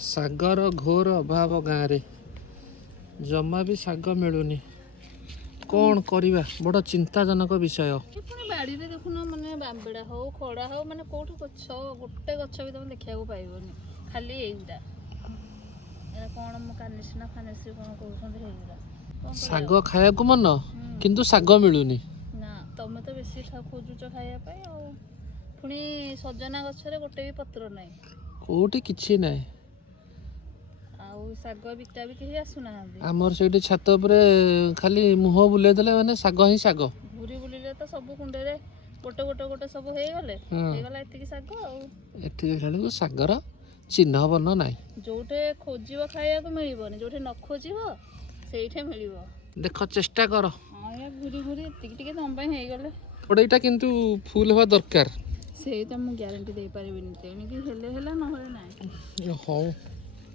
ଶାଗର ଘୋର ଅଭାବ ଗାଁରେ ଜମା ବି ଶାଗ ମିଳୁନି। କ'ଣ କରିବା, ବଡ଼ ଚିନ୍ତାଜନକ ବିଷୟ। ପୁଣି ବାଡ଼ିରେ ଦେଖୁନ ମାନେ ବାମ୍ବେଡ଼ା ହଉ ଖଡ଼ା ହଉ ମାନେ କୋଉଠି ଗଛ ଗୋଟେ ଗଛ ବି ତମେ ଦେଖିବାକୁ ପାଇବନି, ଖାଲି ଏଇଗୁଡ଼ା। ଏଇଟା କ'ଣ ମୁଁ କାନିସିନା ଫାନିସି କ'ଣ କହୁଛନ୍ତି ହେଇଗୁଡ଼ା। ଶାଗ ଖାଇବାକୁ ମନ କିନ୍ତୁ ଶାଗ ମିଳୁନି। ନା ତମେ ତ ବେଶୀ ଖୋଜୁଛ ଖାଇବା ପାଇଁ ଆଉ। ପୁଣି ସଜନା ଗଛରେ ଗୋଟେ ବି ପତ୍ର ନାହିଁ, କୋଉଠି କିଛି ନାହିଁ। ଆଉ ଶାଗ ବିକା ବି କେହି ଆସୁନାହାନ୍ତି। ଆମର ସେଇଠି ଛାତ ଉପରେ ଖାଲି ମୁହଁ ବୁଲେଇ ଦେଲେ ମାନେ ଶାଗ ହିଁ ଶାଗ। ଘୁରି ବୁଲିଲେ ତ ସବୁ କୁଣ୍ଡରେ ଗୋଟେ ଗୋଟେ ଗୋଟେ ସବୁ ହେଇଗଲା ଏତିକି ଶାଗ। ଆଉ ଏଠି ଦେଖିଲା ଶାଗର ଚିହ୍ନ ବର୍ଣ୍ଣ ନାହିଁ। ଯୋଉଠି ଖୋଜିବ ଖାଇବାକୁ ମିଳିବନି, ଯୋଉଠି ନ ଖୋଜିବ ସେଇଠି ମିଳିବ। ଦେଖ ଚେଷ୍ଟା କର। ଘୁରି ଘୁରି ଏତିକି ଟିକେ ତମ ପାଇଁ ହେଇଗଲେ। କଡ଼େଇଟା କିନ୍ତୁ ଫୁଲ ହେବା ଦରକାର। ସେଇ ତ ମୁଁ ଗ୍ୟାରେଣ୍ଟି ଦେଇପାରିବିନି, ତେଣିକି ହେଲେ ହେଲା ନହେଲେ ନାହିଁ। ହଉ।